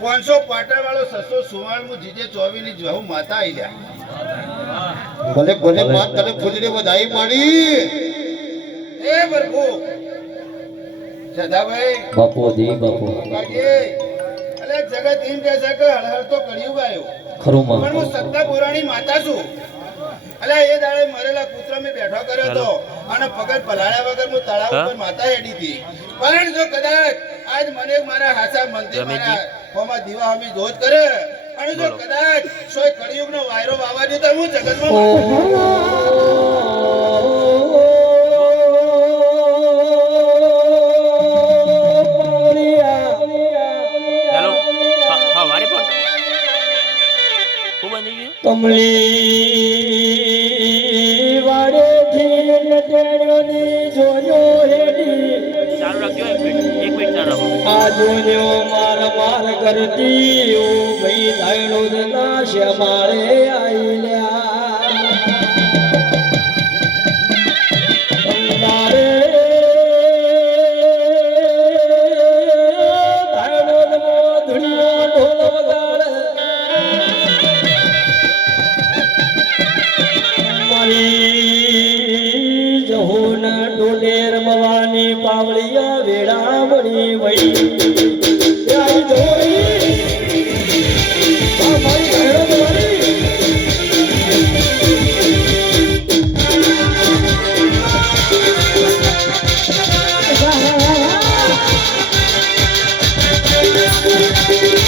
પાંચસો પાટણ વાળો સસો સુવાળમું જીજે ચોવીની જહુ માતા આઈ ગયા ભલે ભલે. માં તને ફૂલડી વધાઈ માડી એ બરકુ સદાભાઈ બાપુ. દી બાપુ અલે જગત એમ કહે છે કે હળહળ તો કળિયુગ આવ્યો. ખરું પણ હું સત્તા પુરાણી માતા છું. અલે એ દાડે મરેલા કૂતરા મેં બેઠો કર્યો તો. અને પગર પલાળ્યા વગર હું તળાવ ઉપર માતા હેડી હતી. પણ જો કદાચ આજ મને મારા હાસા મંદિર મારા હોમાં દીવા હમી ધોજ કરે. અને જો કદાચ સોય કળિયુગનો વાયરો વાવા દે તો હું જગતમાં કમળી વાડે થી તેડ્યો ની હેડી. ચાલુ રાખજો એક મિનિટ એક મિનિટ ચાલુ રાખો. આ જોજો માર માર કરતી ઓ ભાઈ દાયણો ના શ્યામાળે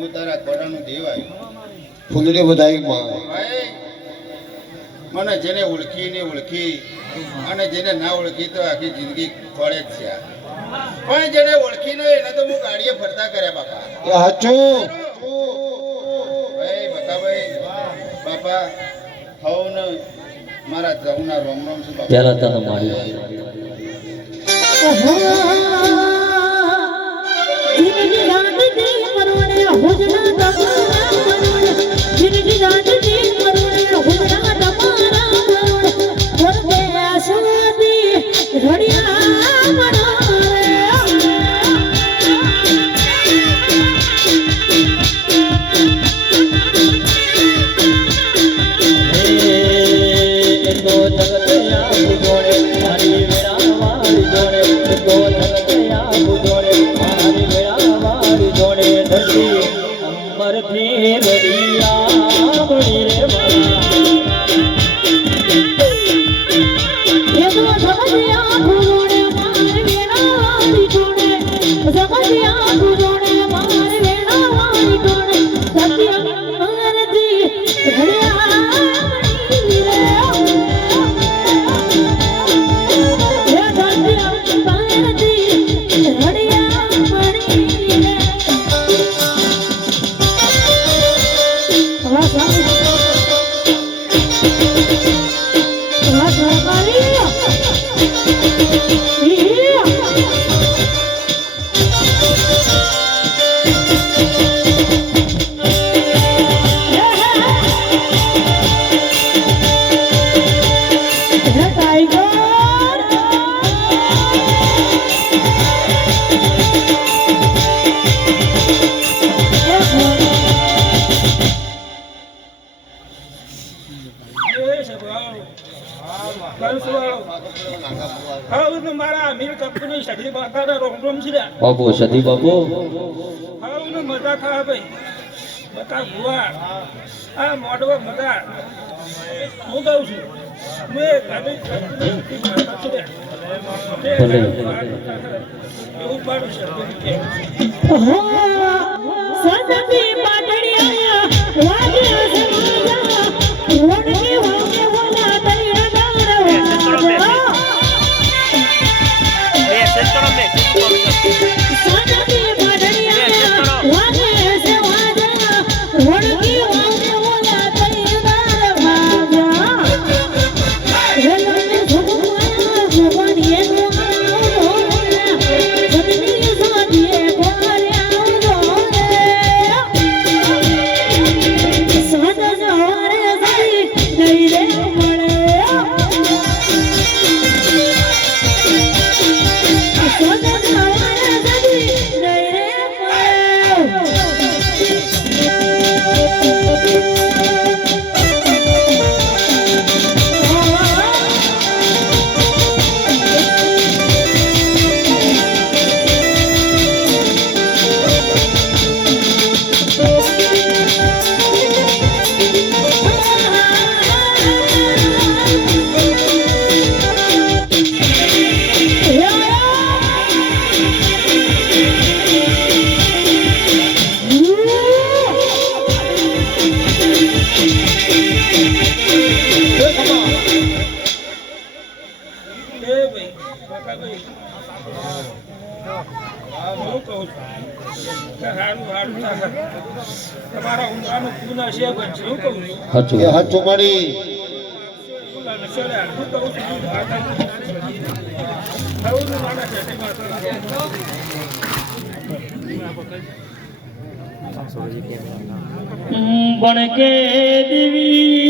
હું તારા કોડાનો દેવ આવ્યો ફૂલડી વધાઈ માં મને જેને ઓળખી ને ઓળખી અને જેને ના ઓળખી તો આખી જિંદગી ખોળે જ છે પણ જેને ઓળખી ન એને તો હું ગાડીએ ફરતા કર્યા બાપા. એ ભાઈ બકાભાઈ બાપા હવને મારા જવના રોમ રોમ શું પેલા તને માર્યો જિંદગી તો સમજ્યા Thanks a lot. મારા અમીર કંપની સડી બાકાના રોમ રોમ છે બાપુ સદી બાપુ? મજા થાય ભાઈ. બતા ભુવા આ મોડવો મજા હું કહું છું મેં ગાડી એવું પાડું છે. સાચું એ હાથ ચોમાડી બણકે દેવી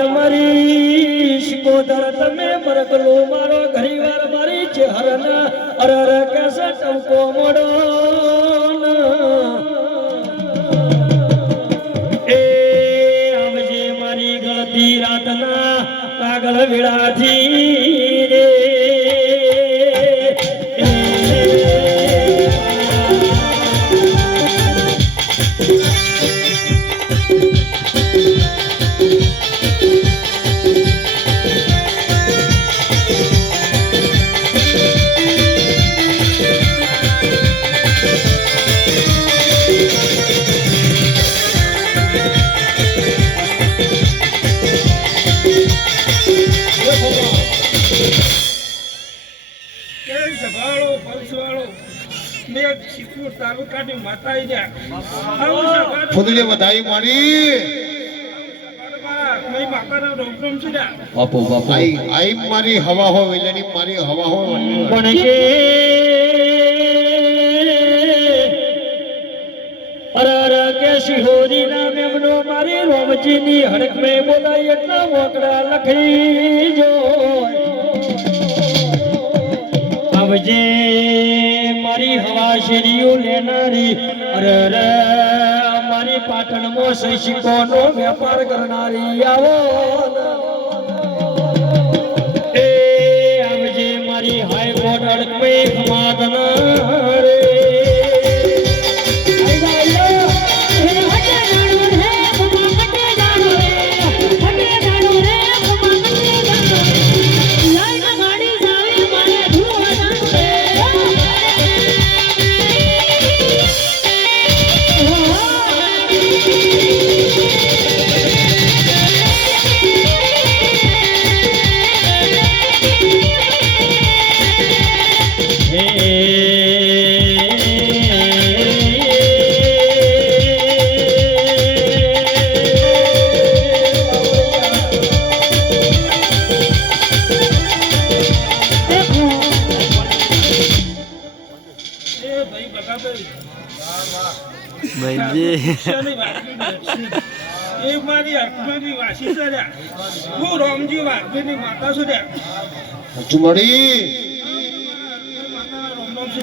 મારી તમે મરકલો મારો ઘણી વાર મારી ચહેરન અરર કેસે ટંકો મોડો. મેં સિદ્ધપુર તાલુકાની માતા આવું સભાળો ફૂલડી વધાઈ મારી. મેં માતાના રોમ છે ને બાપુ બાપુ. આઈ મારી હવા હો વેલણી મારી હવા હો પણ કે અરર કે શિહોરી નામ એમનો મારી રોમજીની હડક મેં બોલાય એટલા મોકળા લખી જો આવજે શેરીઓ લેનારી. અરે રે, અમારી પાટણમાં શૈક્ષિકોનો વેપાર કરનારી આવો. એ આવજે મારી હાઈકોર્ટ અડકમે ખમાદન વાતની નથી. એ મારી આત્માની વાસી છે. હું રામજી વાઘજીની માતા છું. ચોમાડી માતાના રોમ રોમ છે.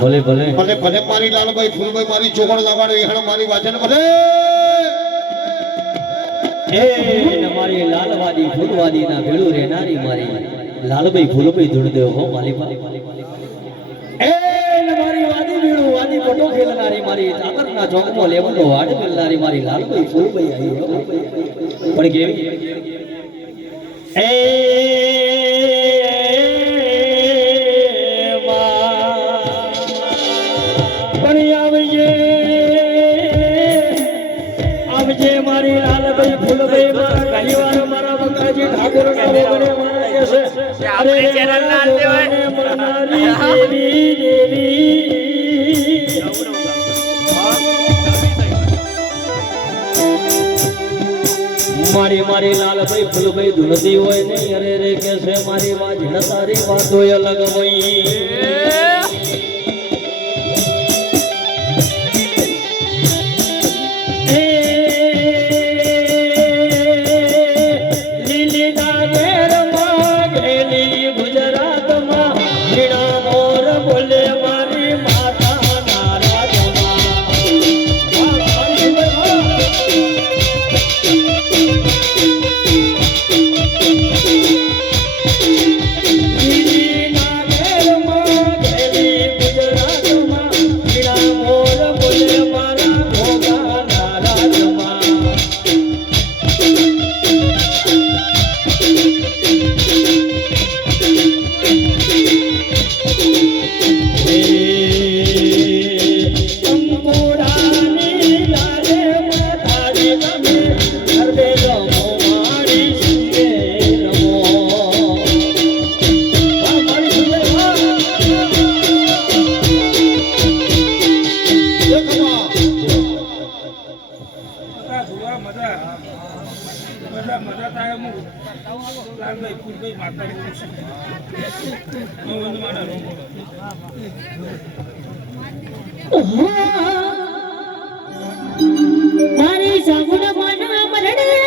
ભલે ભલે. ભલે ભલે મારી લાલભાઈ ફૂલભાઈ મારી ચોકડ લગાડો વિહાણ મારી વાચન ભલે! એ મારી લાલવાદી ફૂલવાદી ના ભેળું રહેનારી મારી. લાલભાઈ ફૂલભાઈ ધૂળદેવ હો એ મારી વાદી વીણું વાદી પટો ખેલનારી મારી ચાકરના ચોકમાં વાડ ખેલનારી મારી લાલભાઈ ફૂલભાઈ આવી પણ કેવી? એ આપણે ચેનલ ના દેવાય. દેવી દેવી મારી મારી લાલભાઈ ફૂલભાઈ ધૂળતી હોય નહીં. અરે રે કે છે મારી વાત તારી વાતો અલગ હોય. મારા સગુણ મન